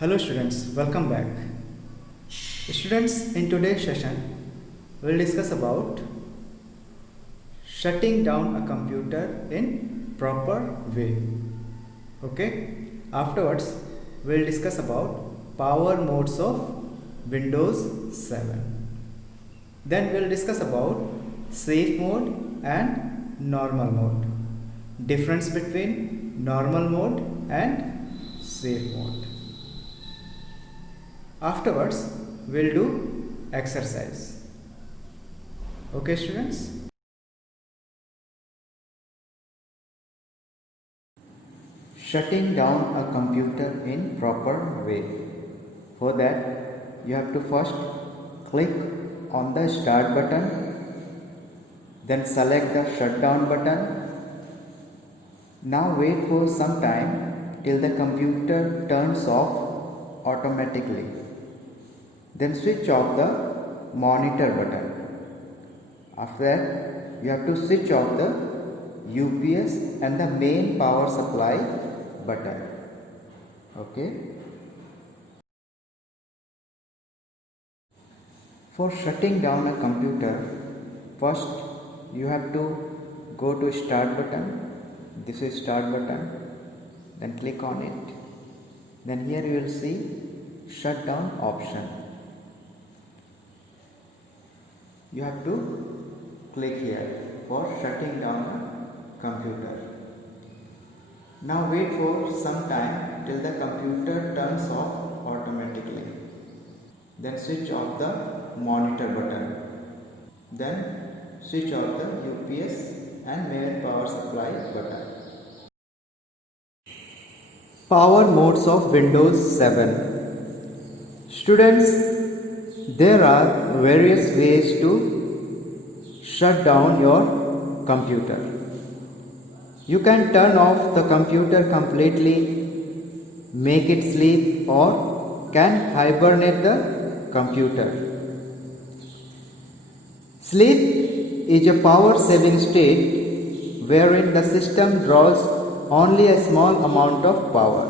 Hello students, welcome back. Students, in today's session, we'll discuss about shutting down a computer in proper way. Okay? Afterwards, we'll discuss about power modes of Windows 7. Then we'll discuss about safe mode and normal mode. Difference between normal mode and safe mode. Afterwards, we'll do exercise. Okay, students? Shutting down a computer in proper way. For that, you have to first click on the start button, then select the shutdown button. Now wait for some time till the computer turns off automatically. Then switch off the monitor button. After that, you have to switch off the UPS and the main power supply button. Okay. For shutting down a computer, first you have to go to start button. This is start button. Then click on it. Then here you will see shutdown option. You have to click here for shutting down the computer. Now wait for some time till the computer turns off automatically. Then switch off the monitor button. Then switch off the UPS and main power supply button. Power modes of Windows 7. Students, there are various ways to shut down your computer. You can turn off the computer completely, make it sleep, or can hibernate the computer. Sleep is a power saving state wherein the system draws only a small amount of power.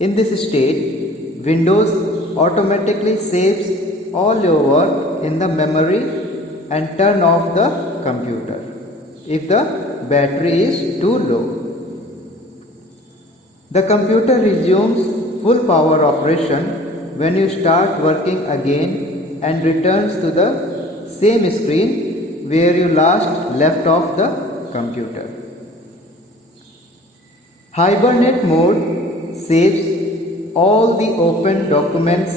In this state, Windows automatically saves all your work in the memory and turn off the computer if the battery is too low. The computer resumes full power operation when you start working again and returns to the same screen where you last left off the computer. Hibernate mode saves all the open documents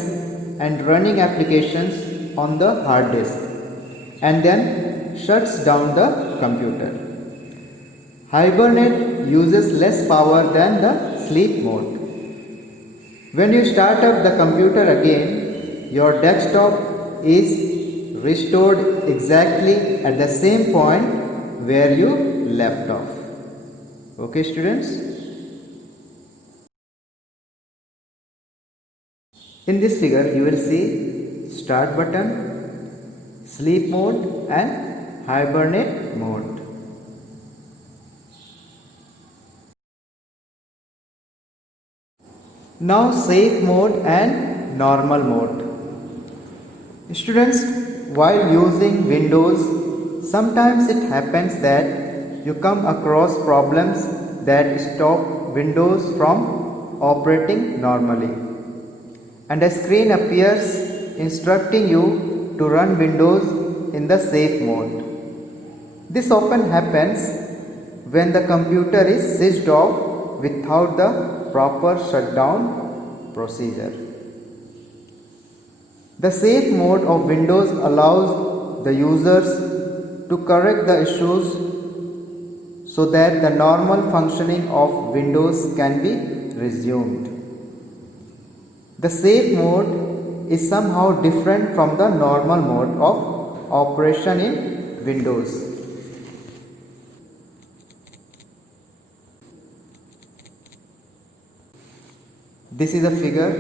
and running applications on the hard disk and then shuts down the computer. Hibernate uses less power than the sleep mode. When you start up the computer again, your desktop is restored exactly at the same point where you left off. Okay, students? In this figure, you will see start button, sleep mode and hibernate mode. Now safe mode and normal mode. Students, while using Windows, sometimes it happens that you come across problems that stop Windows from operating normally. And a screen appears instructing you to run Windows in the safe mode. This often happens when the computer is switched off without the proper shutdown procedure. The safe mode of Windows allows the users to correct the issues so that the normal functioning of Windows can be resumed. The safe mode is somehow different from the normal mode of operation in Windows. This is a figure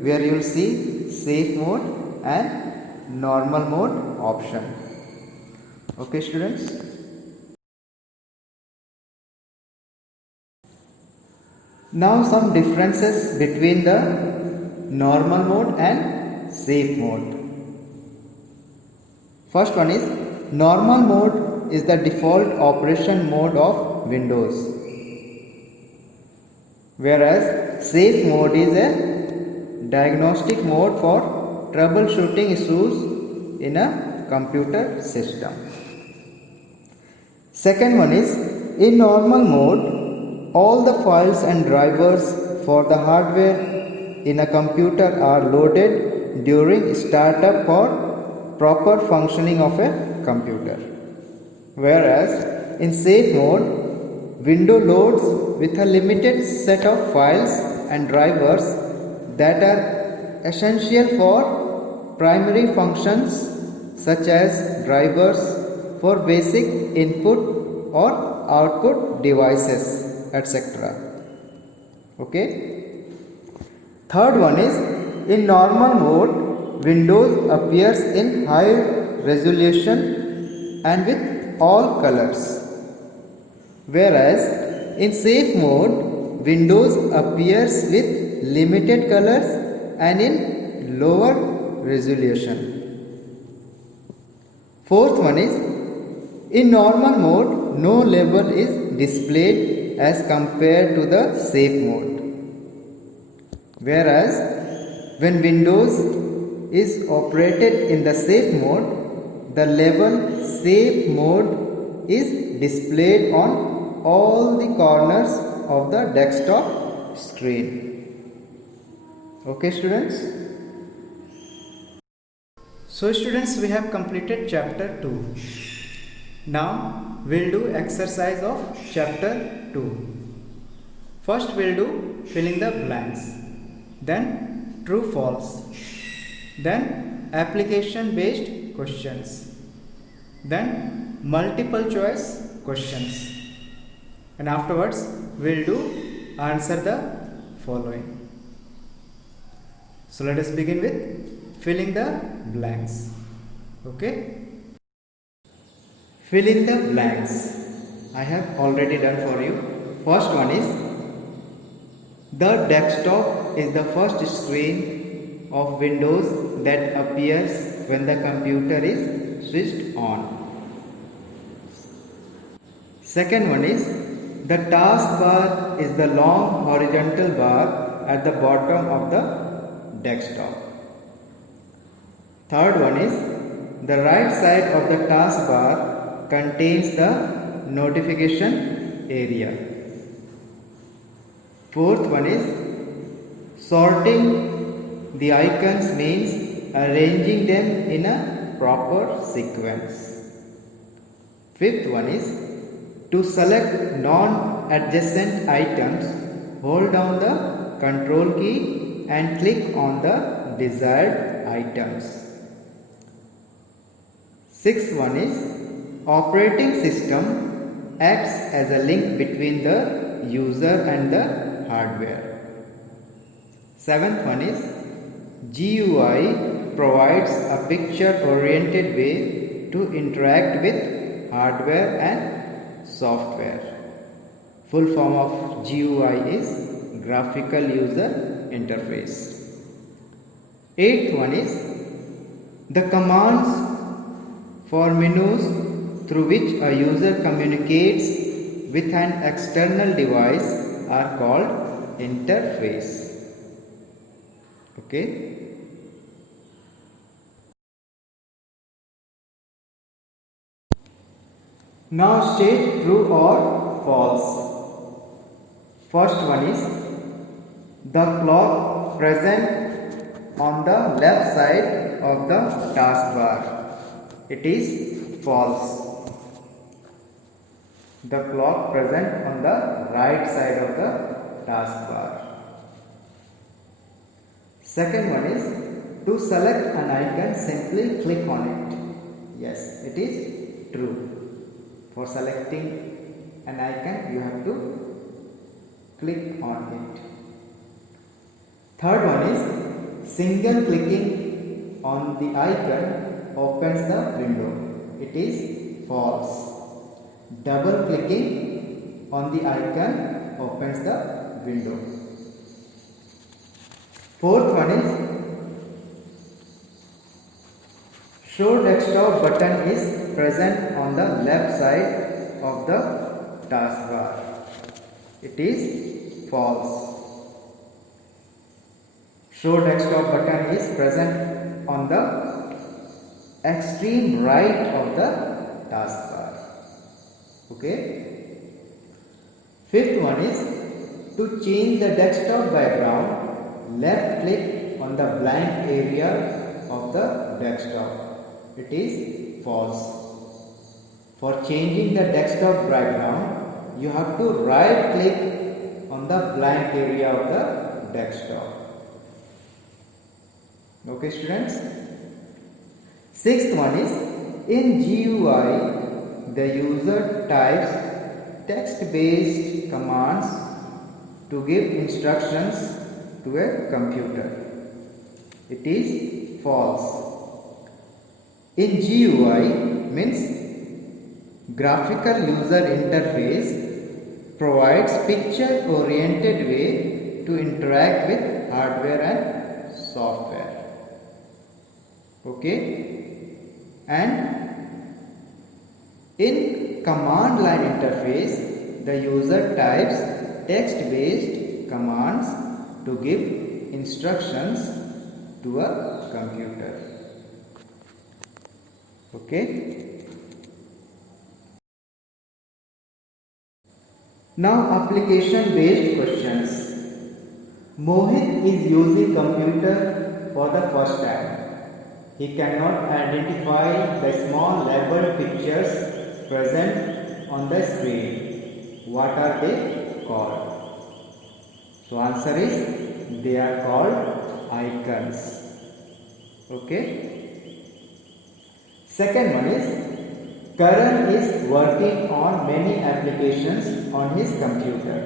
where you will see safe mode and normal mode option. Okay, students? Now some differences between the normal mode and safe mode. First one is normal mode is the default operation mode of Windows, whereas safe mode is a diagnostic mode for troubleshooting issues in a computer system. Second one is in normal mode, all the files and drivers for the hardware in a computer are loaded during startup or proper functioning of a computer, whereas in safe mode, Windows loads with a limited set of files and drivers that are essential for primary functions such as drivers for basic input or output devices, etc. Okay. Third one is in normal mode, Windows appears in high resolution and with all colors, whereas in safe mode, Windows appears with limited colors and in lower resolution. Fourth one is in normal mode, no label is displayed as compared to the safe mode, whereas when Windows is operated in the safe mode, the label safe mode is displayed on all the corners of the desktop screen. Okay, students? So students, we have completed chapter 2. Now we'll do exercise of chapter 2. First we'll do fill in the blanks, then true false, then application based questions, then multiple choice questions, and afterwards we'll do answer the following. So let us begin with filling the blanks. Okay. Fill in the blanks. I have already done for you. First one is the desktop is the first screen of Windows that appears when the computer is switched on. Second one is the taskbar is the long horizontal bar at the bottom of the desktop. Third one is the right side of the taskbar contains the notification area. Fourth one is sorting the icons means arranging them in a proper sequence. Fifth one is to select non-adjacent items, hold down the control key and click on the desired items. Sixth one is operating system acts as a link between the user and the hardware. Seventh one is GUI provides a picture-oriented way to interact with hardware and software. Full form of GUI is graphical user interface. Eighth one is the commands for menus through which a user communicates with an external device are called interface. Okay. Now state true or false. First one is the clock present on the left side of the taskbar. It is false. The clock present on the right side of the taskbar. Second one is to select an icon, simply click on it. Yes, it is true. For selecting an icon, you have to click on it. Third one is single clicking on the icon opens the window. It is false. Double clicking on the icon opens the window. Fourth one is show desktop button is present on the left side of the taskbar. It is false. Show desktop button is present on the extreme right of the taskbar. Okay. Fifth one is to change the desktop background, left click on the blank area of the desktop. It is false. For changing the desktop background, you have to right click on the blank area of the desktop. Okay, students. Sixth one is in GUI, the user types text-based commands to give instructions to a computer. It is false. In GUI means graphical user interface provides picture-oriented way to interact with hardware and software. Okay, and in command line interface, the user types text-based commands to give instructions to a computer. Okay. Now application-based questions. Mohit is using computer for the first time. He cannot identify the small labeled pictures present on the screen. What are they called? So answer is they are called icons. Okay. Second one is Karan is working on many applications on his computer.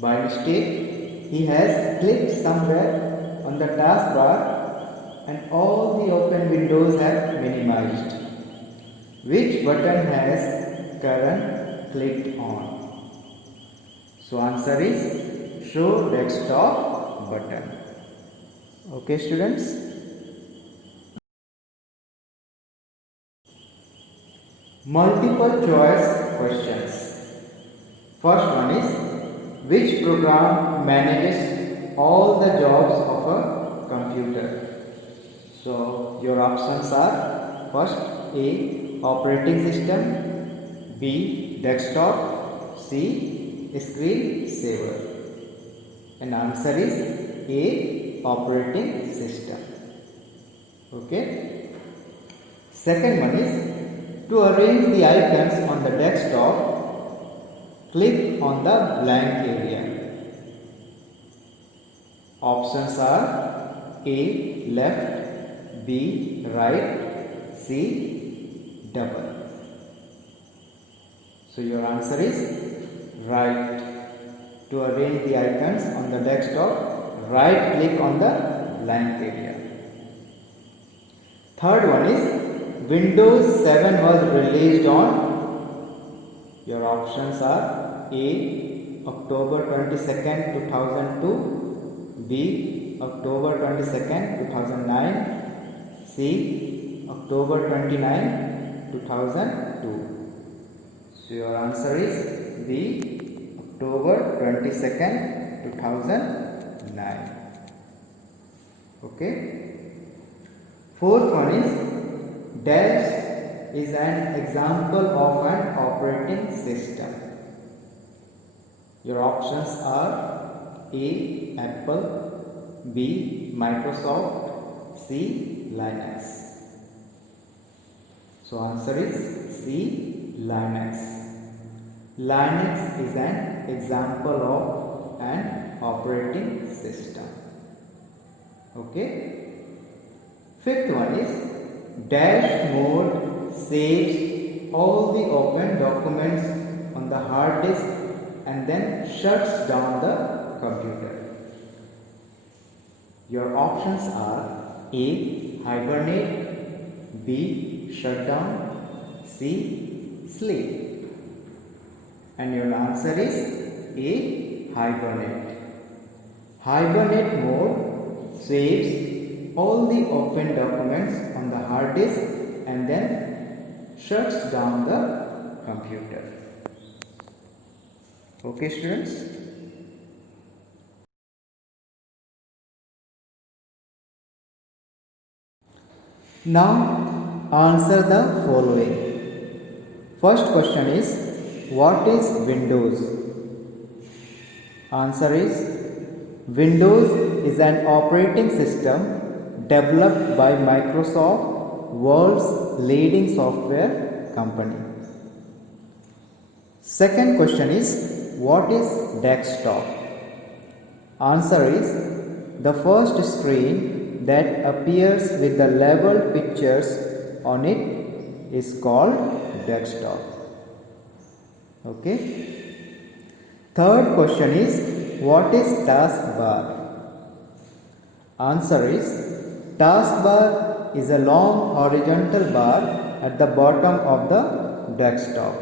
By mistake, he has clicked somewhere on the taskbar and all the open windows have minimized. Which button has Karan clicked on? So answer is show desktop button. Okay, students. Multiple choice questions. First one is which program manages all the jobs of a computer? So your options are first A operating system, B desktop, C screen saver. And answer is A operating system. Okay. Second one is to arrange the icons on the desktop, click on the blank area. Options are A left, B right, C double. So your answer is right. To arrange the icons on the desktop, right click on the blank area. Third one is Windows 7 was released on. Your options are A October 22nd 2002, B October 22nd 2009, C October 29, 2002. So your answer is B October 22nd, 2009. Okay. Fourth one is Dash is an example of an operating system. Your options are A Apple, B Microsoft, C Linux. So answer is C Linux. Linux is an example of an operating system. Okay. Fifth one is Dash mode saves all the open documents on the hard disk and then shuts down the computer. Your options are A hibernate, B shutdown, C sleep. And your answer is A hibernate. Hibernate mode saves all the open documents on the hard disk and then shuts down the computer. Okay, students? Now answer the following. First question is, what is Windows? Answer is, Windows is an operating system developed by Microsoft, world's leading software company. Second question is, what is desktop? Answer is, the first screen that appears with the labeled pictures on it is called desktop. Okay. Third question is, what is taskbar? Answer is, taskbar is a long horizontal bar at the bottom of the desktop.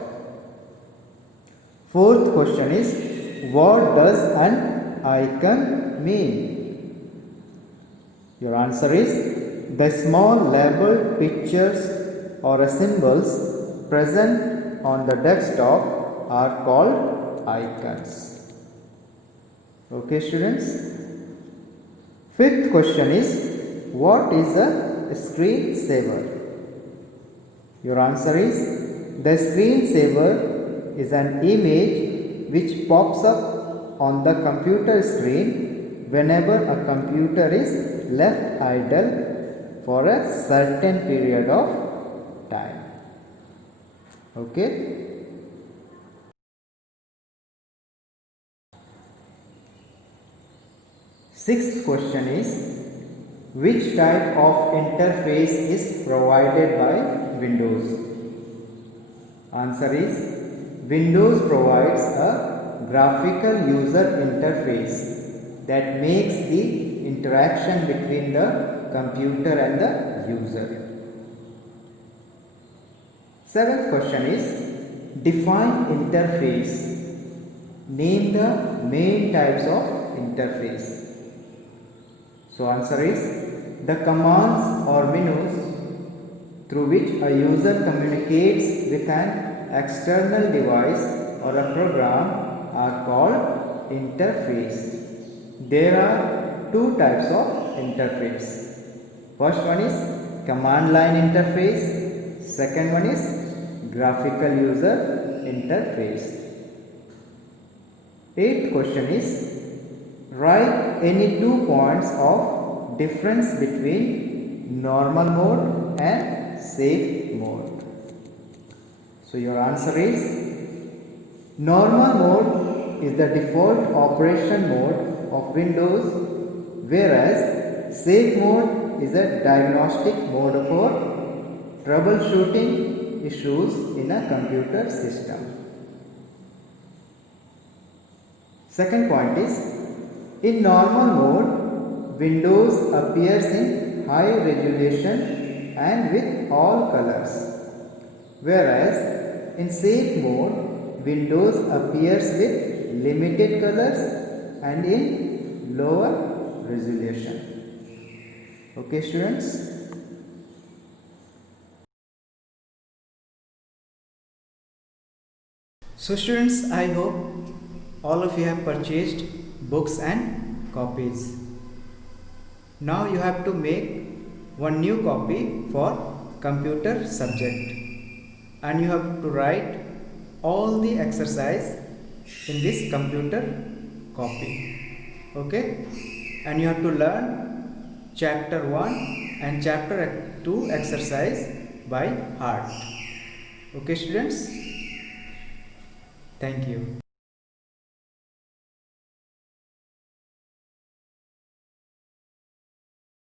Fourth question is, what does an icon mean? Your answer is, the small labeled pictures or symbols present on the desktop are called icons. Okay, students? Fifth question is, what is a screensaver? Your answer is, the screensaver is an image which pops up on the computer screen whenever a computer is left idle for a certain period of time. Okay. Sixth question is, which type of interface is provided by Windows? Answer is, Windows provides a graphical user interface that makes the interaction between the computer and the user. Seventh question is, define interface. Name the main types of interface. So answer is, the commands or menus through which a user communicates with an external device or a program are called interface. There are two types of interface. First one is command line interface. Second one is graphical user interface. Eighth question is, write any 2 points of difference between normal mode and safe mode. So your answer is, normal mode is the default operation mode of Windows, whereas safe mode is a diagnostic mode for troubleshooting issues in a computer system. Second point is, in normal mode, Windows appears in high resolution and with all colors, whereas in safe mode, Windows appears with limited colors and in lower resolution. Okay, students? So students, I hope all of you have purchased books and copies. Now you have to make one new copy for computer subject, and you have to write all the exercise in this computer copy. Okay, and you have to learn chapter 1 and chapter 2 exercise by heart. Okay, students? Thank you.